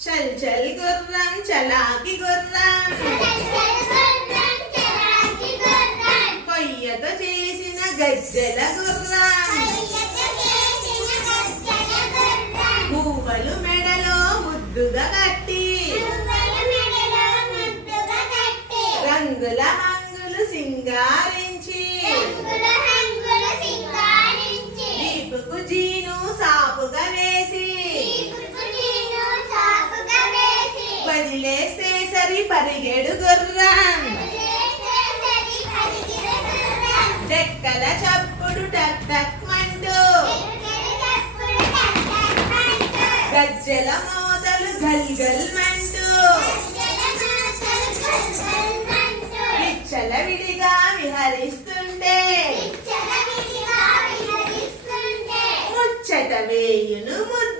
చల్ చల్ గుర్రం చలాకి గుర్రం. కొయ్యతో చేసిన గజ్జల గుర్రం. పువ్వులు మెడలో ముద్దుగా కట్టి. రంగుల హంగులు సింగారి కదిలేసేసరి పరిగెడు గుర్రం. చెక్కల చప్పుడు టక్ టక్ అంటూ గజ్జల మోదలు గల్ గల్ అంటూ విచ్చల విడిగా విహరిస్తుండే ముచ్చట వేయును ముద్ద